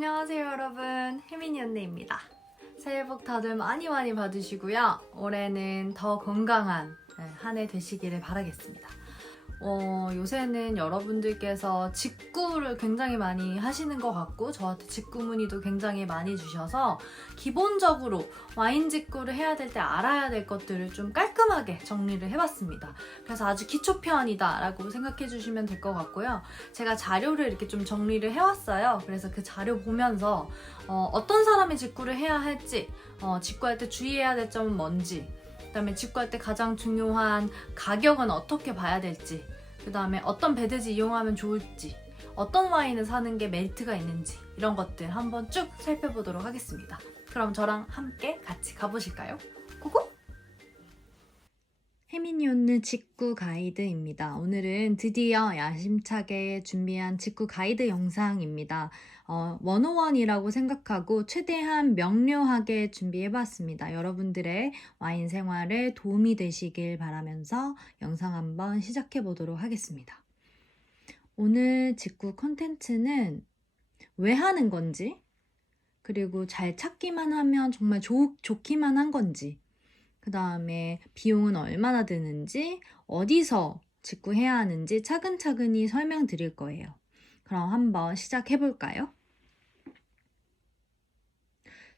안녕하세요 여러분, 혜민이 언니입니다. 새해 복 다들 많이 받으시고요. 올해는 더 건강한 한 해 되시기를 바라겠습니다. 요새는 여러분들께서 직구를 굉장히 많이 하시는 것 같고 저한테 직구 문의도 굉장히 많이 주셔서 기본적으로 와인 직구를 해야 될 때 알아야 될 것들을 좀 깔끔하게 정리를 해봤습니다. 그래서 아주 기초편이다 라고 생각해 주시면 될 것 같고요. 제가 자료를 이렇게 좀 정리를 해왔어요. 그래서 그 자료 보면서 어떤 사람이 직구를 해야 할지, 직구할 때 주의해야 될 점은 뭔지, 그 다음에 직구할 때 가장 중요한 가격은 어떻게 봐야 될지, 그 다음에 어떤 배드지 이용하면 좋을지, 어떤 와인을 사는 게 메리트가 있는지, 이런 것들 한번 쭉 살펴보도록 하겠습니다. 그럼 저랑 함께 같이 가보실까요? 고고! 혜민이 오늘 직구 가이드입니다. 오늘은 드디어 야심차게 준비한 직구 가이드 영상입니다. 101이라고 생각하고 최대한 명료하게 준비해봤습니다. 여러분들의 와인 생활에 도움이 되시길 바라면서 영상 한번 시작해보도록 하겠습니다. 오늘 직구 콘텐츠는 왜 하는 건지, 그리고 잘 찾기만 하면 정말 좋기만 한 건지, 그 다음에 비용은 얼마나 드는지, 어디서 직구해야 하는지 차근차근히 설명드릴 거예요. 그럼 한번 시작해볼까요?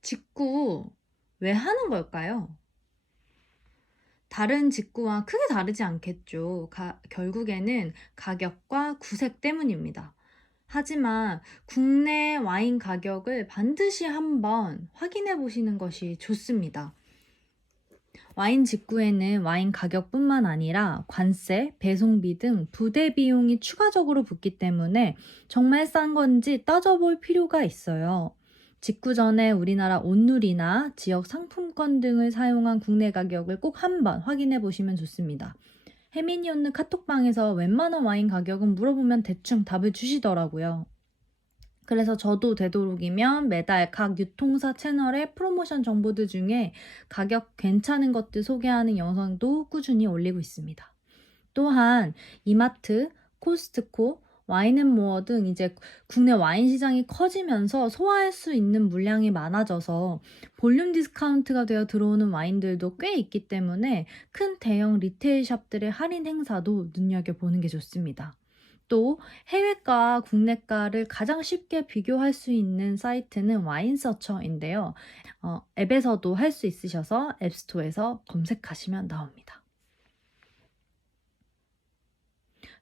직구 왜 하는 걸까요? 다른 직구와 크게 다르지 않겠죠. 결국에는 가격과 구색 때문입니다. 하지만 국내 와인 가격을 반드시 한번 확인해 보시는 것이 좋습니다. 와인 직구에는 와인 가격뿐만 아니라 관세, 배송비 등 부대 비용이 추가적으로 붙기 때문에 정말 싼 건지 따져볼 필요가 있어요. 직구 전에 우리나라 온누리나 지역 상품권 등을 사용한 국내 가격을 꼭 한번 확인해 보시면 좋습니다. 혜민이 언니 카톡방에서 웬만한 와인 가격은 물어보면 대충 답을 주시더라고요. 그래서 저도 되도록이면 매달 각 유통사 채널의 프로모션 정보들 중에 가격 괜찮은 것들 소개하는 영상도 꾸준히 올리고 있습니다. 또한 이마트, 코스트코, 와인앤모어 등 이제 국내 와인 시장이 커지면서 소화할 수 있는 물량이 많아져서 볼륨 디스카운트가 되어 들어오는 와인들도 꽤 있기 때문에 큰 대형 리테일 샵들의 할인 행사도 눈여겨보는 게 좋습니다. 또 해외가 국내가를 가장 쉽게 비교할 수 있는 사이트는 와인서처인데요. 앱에서도 할 수 있으셔서 앱스토어에서 검색하시면 나옵니다.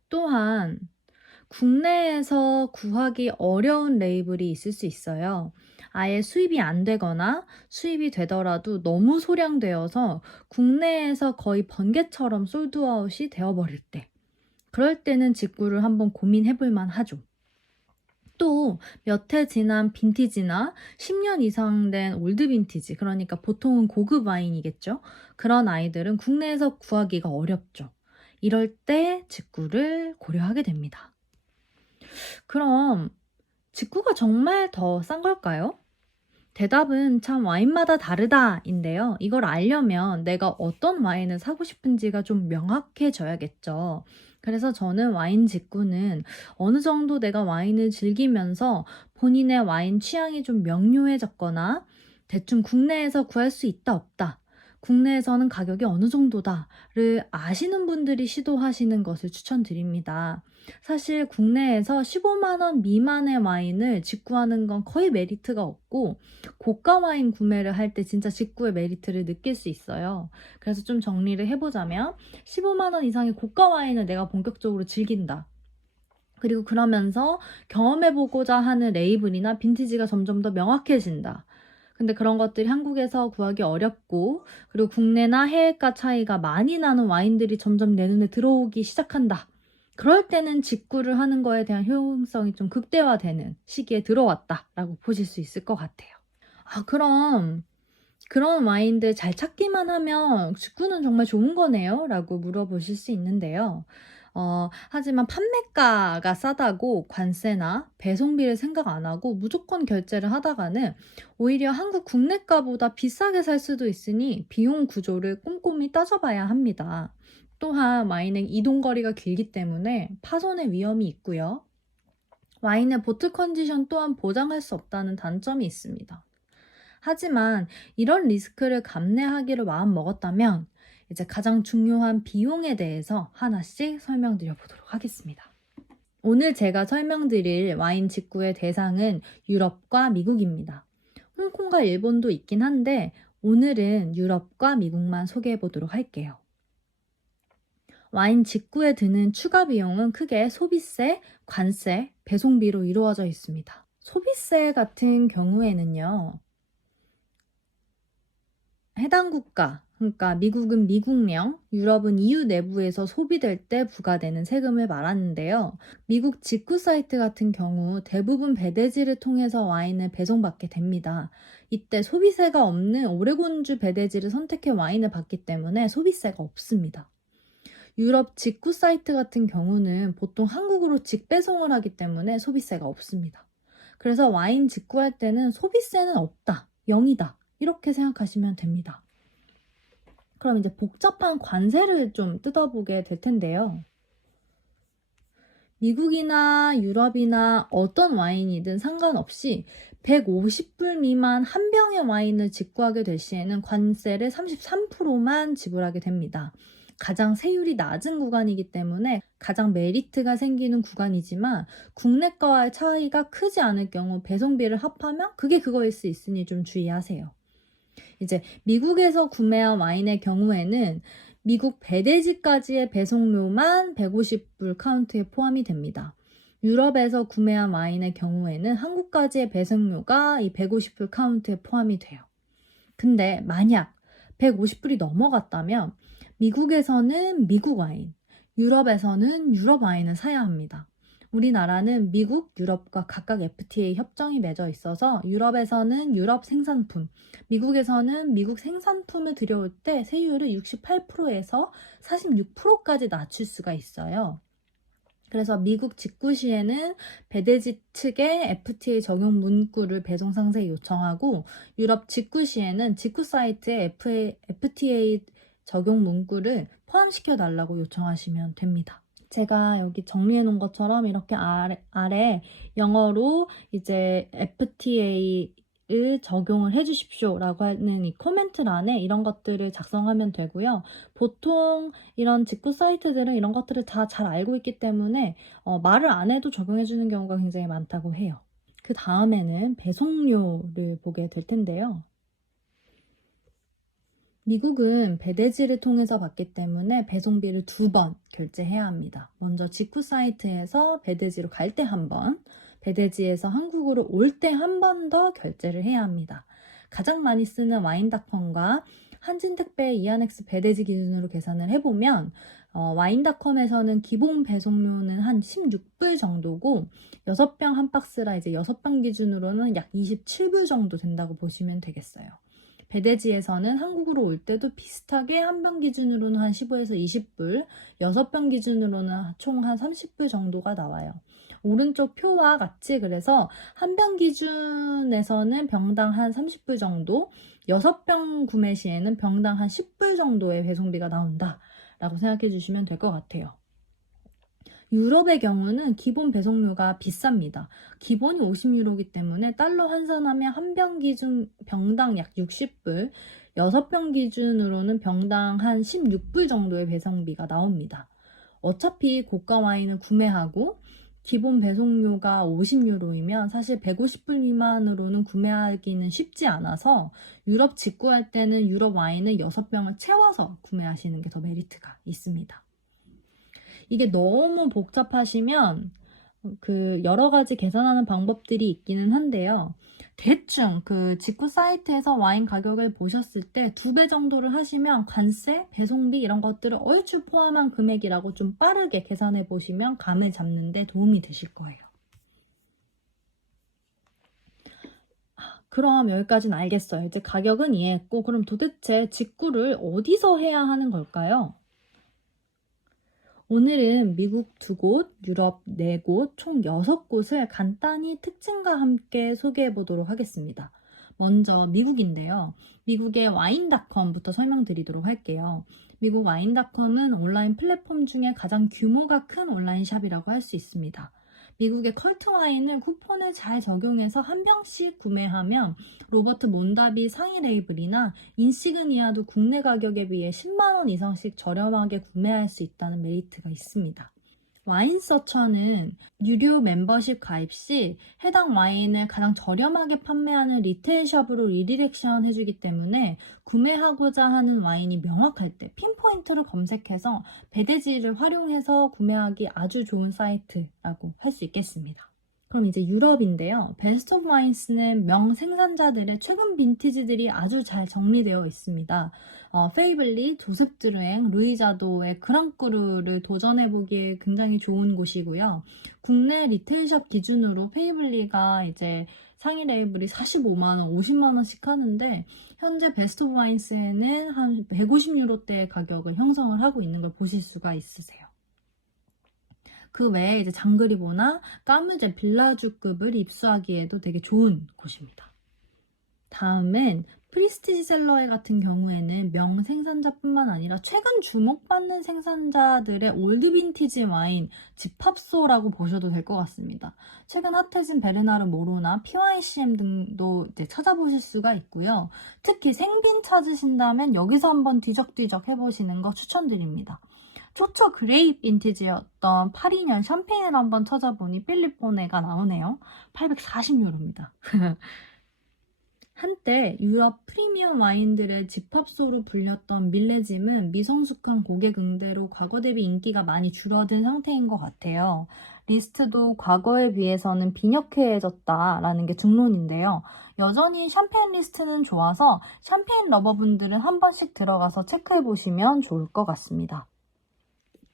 또한 국내에서 구하기 어려운 레이블이 있을 수 있어요. 아예 수입이 안 되거나 수입이 되더라도 너무 소량되어서 국내에서 거의 번개처럼 솔드아웃이 되어버릴 때, 그럴 때는 직구를 한번 고민해 볼 만하죠. 또 몇 해 지난 빈티지나 10년 이상 된 올드 빈티지, 그러니까 보통은 고급 와인이겠죠. 그런 아이들은 국내에서 구하기가 어렵죠. 이럴 때 직구를 고려하게 됩니다. 그럼 직구가 정말 더 싼 걸까요? 대답은 참 와인마다 다르다인데요. 이걸 알려면 내가 어떤 와인을 사고 싶은지가 좀 명확해져야겠죠. 그래서 저는 와인 직구는 어느 정도 내가 와인을 즐기면서 본인의 와인 취향이 좀 명료해졌거나 대충 국내에서 구할 수 있다 없다, 국내에서는 가격이 어느 정도다를 아시는 분들이 시도하시는 것을 추천드립니다. 사실 국내에서 15만 원 미만의 와인을 직구하는 건 거의 메리트가 없고, 고가 와인 구매를 할 때 진짜 직구의 메리트를 느낄 수 있어요. 그래서 좀 정리를 해보자면 15만 원 이상의 고가 와인을 내가 본격적으로 즐긴다. 그리고 그러면서 경험해보고자 하는 레이블이나 빈티지가 점점 더 명확해진다. 근데 그런 것들이 한국에서 구하기 어렵고, 그리고 국내나 해외가 차이가 많이 나는 와인들이 점점 내 눈에 들어오기 시작한다. 그럴 때는 직구를 하는 거에 대한 효용성이 좀 극대화되는 시기에 들어왔다라고 보실 수 있을 것 같아요. 그럼 그런 와인들 잘 찾기만 하면 직구는 정말 좋은 거네요? 라고 물어보실 수 있는데요. 하지만 판매가가 싸다고 관세나 배송비를 생각 안 하고 무조건 결제를 하다가는 오히려 한국 국내가보다 비싸게 살 수도 있으니 비용 구조를 꼼꼼히 따져봐야 합니다. 또한 와인은 이동거리가 길기 때문에 파손의 위험이 있고요. 와인의 보틀 컨디션 또한 보장할 수 없다는 단점이 있습니다. 하지만 이런 리스크를 감내하기로 마음먹었다면 이제 가장 중요한 비용에 대해서 하나씩 설명드려 보도록 하겠습니다. 오늘 제가 설명드릴 와인 직구의 대상은 유럽과 미국입니다. 홍콩과 일본도 있긴 한데 오늘은 유럽과 미국만 소개해 보도록 할게요. 와인 직구에 드는 추가 비용은 크게 소비세, 관세, 배송비로 이루어져 있습니다. 소비세 같은 경우에는요, 해당 국가, 그러니까 미국은 미국령, 유럽은 EU 내부에서 소비될 때 부과되는 세금을 말하는데요. 미국 직구 사이트 같은 경우 대부분 배대지를 통해서 와인을 배송받게 됩니다. 이때 소비세가 없는 오레곤주 배대지를 선택해 와인을 받기 때문에 소비세가 없습니다. 유럽 직구 사이트 같은 경우는 보통 한국으로 직배송을 하기 때문에 소비세가 없습니다. 그래서 와인 직구할 때는 소비세는 없다, 0이다 이렇게 생각하시면 됩니다. 그럼 이제 복잡한 관세를 좀 뜯어보게 될 텐데요. 미국이나 유럽이나 어떤 와인이든 상관없이 150불 미만 한 병의 와인을 직구하게 될 시에는 관세를 33%만 지불하게 됩니다. 가장 세율이 낮은 구간이기 때문에 가장 메리트가 생기는 구간이지만 국내 거와의 차이가 크지 않을 경우 배송비를 합하면 그게 그거일 수 있으니 좀 주의하세요. 이제 미국에서 구매한 와인의 경우에는 미국 배대지까지의 배송료만 150불 카운트에 포함이 됩니다. 유럽에서 구매한 와인의 경우에는 한국까지의 배송료가 이 150불 카운트에 포함이 돼요. 근데 만약 150불이 넘어갔다면 미국에서는 미국 와인, 유럽에서는 유럽 와인을 사야 합니다. 우리나라는 미국, 유럽과 각각 FTA 협정이 맺어 있어서 유럽에서는 유럽 생산품, 미국에서는 미국 생산품을 들여올 때 세율을 68%에서 46%까지 낮출 수가 있어요. 그래서 미국 직구 시에는 배대지 측에 FTA 적용 문구를 배송 상세히 요청하고 유럽 직구 시에는 직구 사이트에 FTA 적용 문구를 포함시켜 달라고 요청하시면 됩니다. 제가 여기 정리해 놓은 것처럼 이렇게 아래 영어로 이제 FTA를 적용을 해 주십시오 라고 하는 이 코멘트란에 이런 것들을 작성하면 되고요. 보통 이런 직구 사이트들은 이런 것들을 다 잘 알고 있기 때문에 말을 안 해도 적용해 주는 경우가 굉장히 많다고 해요. 그 다음에는 배송료를 보게 될 텐데요. 미국은 배대지를 통해서 받기 때문에 배송비를 2번 결제해야 합니다. 먼저 직구 사이트에서 배대지로 갈 때 한 번, 배대지에서 한국으로 올 때 한 번 더 결제를 해야 합니다. 가장 많이 쓰는 와인닷컴과 한진택배 이안엑스 배대지 기준으로 계산을 해보면 와인닷컴에서는 기본 배송료는 한 16불 정도고 6병 한 박스라 이제 6병 기준으로는 약 27불 정도 된다고 보시면 되겠어요. 배대지에서는 한국으로 올 때도 비슷하게 한 병 기준으로는 한 15에서 20불, 6병 기준으로는 총 한 30불 정도가 나와요. 오른쪽 표와 같이 그래서 한 병 기준에서는 병당 한 30불 정도, 6병 구매 시에는 병당 한 10불 정도의 배송비가 나온다라고 생각해 주시면 될 것 같아요. 유럽의 경우는 기본 배송료가 비쌉니다. 기본이 50유로이기 때문에 달러 환산하면 한 병 기준 병당 약 60불, 6병 기준으로는 병당 한 16불 정도의 배송비가 나옵니다. 어차피 고가 와인을 구매하고 기본 배송료가 50유로이면 사실 150불 미만으로는 구매하기는 쉽지 않아서 유럽 직구할 때는 유럽 와인을 6병을 채워서 구매하시는 게 더 메리트가 있습니다. 이게 너무 복잡하시면 그 여러 가지 계산하는 방법들이 있기는 한데요. 대충 그 직구 사이트에서 와인 가격을 보셨을 때 2배 정도를 하시면 관세, 배송비 이런 것들을 얼추 포함한 금액이라고 좀 빠르게 계산해 보시면 감을 잡는 데 도움이 되실 거예요. 그럼 여기까지는 알겠어요. 이제 가격은 이해했고 그럼 도대체 직구를 어디서 해야 하는 걸까요? 오늘은 미국 2곳, 유럽 4곳, 총 6곳을 간단히 특징과 함께 소개해 보도록 하겠습니다. 먼저 미국인데요. 미국의 와인닷컴부터 설명드리도록 할게요. 미국 와인닷컴은 온라인 플랫폼 중에 가장 규모가 큰 온라인 샵이라고 할 수 있습니다. 미국의 컬트 와인을 쿠폰을 잘 적용해서 한 병씩 구매하면 로버트 몬다비 상위 레이블이나 인시그니아도 국내 가격에 비해 10만 원 이상씩 저렴하게 구매할 수 있다는 메리트가 있습니다. 와인서처는 유료 멤버십 가입 시 해당 와인을 가장 저렴하게 판매하는 리테일숍으로 리디렉션 해주기 때문에 구매하고자 하는 와인이 명확할 때 핀포인트로 검색해서 배대지를 활용해서 구매하기 아주 좋은 사이트라고 할 수 있겠습니다. 그럼 이제 유럽인데요. 베스트 오브 와인스는 명 생산자들의 최근 빈티지들이 아주 잘 정리되어 있습니다. 페이블리, 조셉 드루엥, 루이자도의 그랑크루를 도전해보기에 굉장히 좋은 곳이고요. 국내 리테일숍 기준으로 페이블리가 이제 상위 레이블이 45만원, 50만원씩 하는데 현재 베스트 오브 와인스에는 한 150유로대의 가격을 형성을 하고 있는 걸 보실 수가 있으세요. 그 외에 이제 장그리보나 까무제, 빌라주급을 입수하기에도 되게 좋은 곳입니다. 다음은 프리스티지 셀러회 같은 경우에는 명 생산자뿐만 아니라 최근 주목받는 생산자들의 올드 빈티지 와인 집합소라고 보셔도 될 것 같습니다. 최근 핫해진 베르나르 모로나 PYCM 등도 이제 찾아보실 수가 있고요. 특히 생빈 찾으신다면 여기서 한번 뒤적뒤적 해보시는 거 추천드립니다. 초초 그레이 빈티지였던 82년 샴페인을 한번 찾아보니 필리포네가 나오네요. 840유로입니다. 한때 유럽 프리미엄 와인들의 집합소로 불렸던 밀레짐은 미성숙한 고객 응대로 과거 대비 인기가 많이 줄어든 상태인 것 같아요. 리스트도 과거에 비해서는 빈약해졌다라는 게 중론인데요. 여전히 샴페인 리스트는 좋아서 샴페인 러버분들은 한 번씩 들어가서 체크해보시면 좋을 것 같습니다.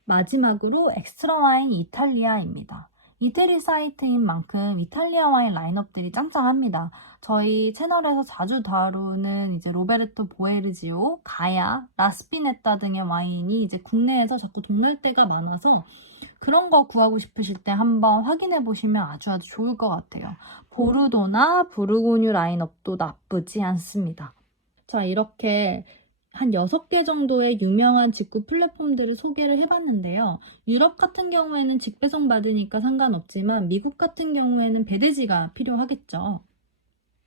마지막으로 엑스트라 와인 이탈리아입니다. 이태리 사이트인 만큼 이탈리아 와인 라인업들이 짱짱합니다. 저희 채널에서 자주 다루는 이제 로베르토 보에르지오, 가야, 라스피네타 등의 와인이 이제 국내에서 자꾸 동날 때가 많아서 그런 거 구하고 싶으실 때 한번 확인해 보시면 아주 좋을 것 같아요. 보르도나 부르고뉴 라인업도 나쁘지 않습니다. 자, 이렇게 한 6개 정도의 유명한 직구 플랫폼들을 소개를 해봤는데요. 유럽 같은 경우에는 직배송 받으니까 상관없지만 미국 같은 경우에는 배대지가 필요하겠죠.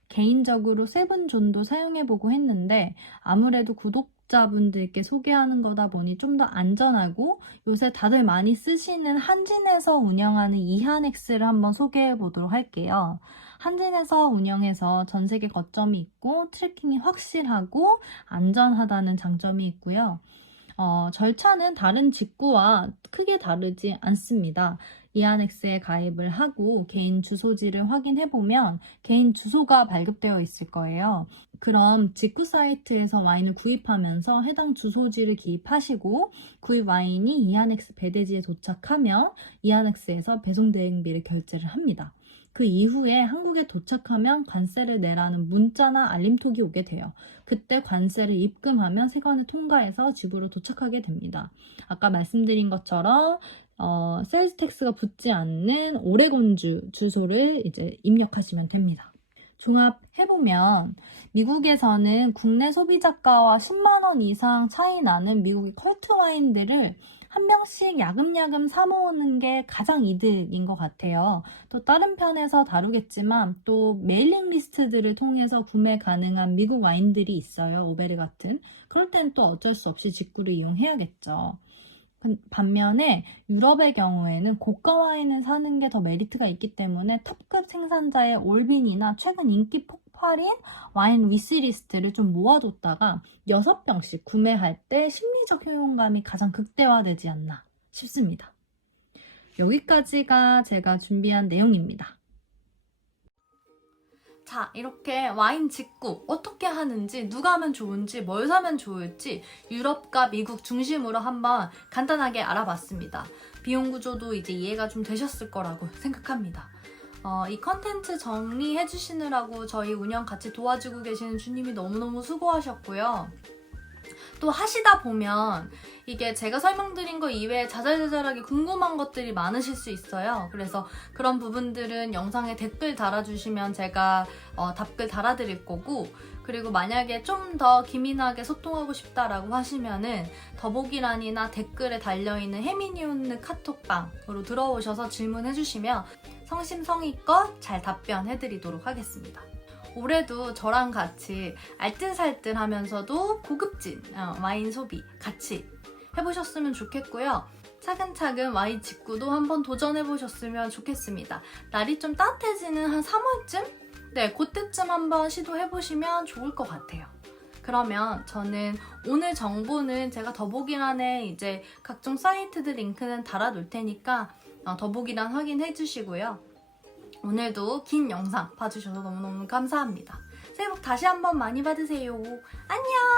개인적으로 세븐존도 사용해보고 했는데 아무래도 구독자분들께 소개하는 거다 보니 좀 더 안전하고 요새 다들 많이 쓰시는 한진에서 운영하는 이하넥스를 한번 소개해보도록 할게요. 한진에서 운영해서 전 세계 거점이 있고 트래킹이 확실하고 안전하다는 장점이 있고요. 절차는 다른 직구와 크게 다르지 않습니다. 이하넥스에 가입을 하고 개인 주소지를 확인해보면 개인 주소가 발급되어 있을 거예요. 그럼 직구 사이트에서 와인을 구입하면서 해당 주소지를 기입하시고 구입 와인이 이하넥스 배대지에 도착하면 이하넥스에서 배송 대행비를 결제를 합니다. 그 이후에 한국에 도착하면 관세를 내라는 문자나 알림톡이 오게 돼요. 그때 관세를 입금하면 세관을 통과해서 집으로 도착하게 됩니다. 아까 말씀드린 것처럼 세일즈 텍스가 붙지 않는 오레곤주 주소를 이제 입력하시면 됩니다. 종합해보면 미국에서는 국내 소비자가와 10만 원 이상 차이 나는 미국의 컬트 와인들을 한 병씩 야금야금 사 모으는 게 가장 이득인 것 같아요. 또 다른 편에서 다루겠지만 또 메일링 리스트들을 통해서 구매 가능한 미국 와인들이 있어요. 오베르 같은. 그럴 땐 또 어쩔 수 없이 직구를 이용해야겠죠. 반면에 유럽의 경우에는 고가 와인을 사는 게 더 메리트가 있기 때문에 탑급 생산자의 올빈이나 최근 인기 폭발인 와인 위시리스트를 좀 모아뒀다가 6병씩 구매할 때 심리적 효용감이 가장 극대화되지 않나 싶습니다. 여기까지가 제가 준비한 내용입니다. 자, 이렇게 와인 직구 어떻게 하는지, 누가 하면 좋은지, 뭘 사면 좋을지 유럽과 미국 중심으로 한번 간단하게 알아봤습니다. 비용 구조도 이제 이해가 좀 되셨을 거라고 생각합니다. 이 컨텐츠 정리해 주시느라고 저희 운영 같이 도와주고 계시는 주님이 너무너무 수고하셨고요. 또 하시다 보면 이게 제가 설명드린 거 이외에 자잘자잘하게 궁금한 것들이 많으실 수 있어요. 그래서 그런 부분들은 영상에 댓글 달아주시면 제가 답글 달아드릴 거고, 그리고 만약에 좀 더 기민하게 소통하고 싶다라고 하시면은 더보기란이나 댓글에 달려있는 해미니온느 카톡방으로 들어오셔서 질문해주시면 성심성의껏 잘 답변해드리도록 하겠습니다. 올해도 저랑 같이 알뜰살뜰 하면서도 고급진 와인 소비 같이 해보셨으면 좋겠고요. 차근차근 와인 직구도 한번 도전해보셨으면 좋겠습니다. 날이 좀 따뜻해지는 한 3월쯤? 네, 그때쯤 한번 시도해보시면 좋을 것 같아요. 그러면 저는 오늘 정보는 제가 더보기란에 이제 각종 사이트들 링크는 달아놓을 테니까 더보기란 확인해주시고요. 오늘도 긴 영상 봐주셔서 너무너무 감사합니다. 새해 복 다시 한번 많이 받으세요. 안녕!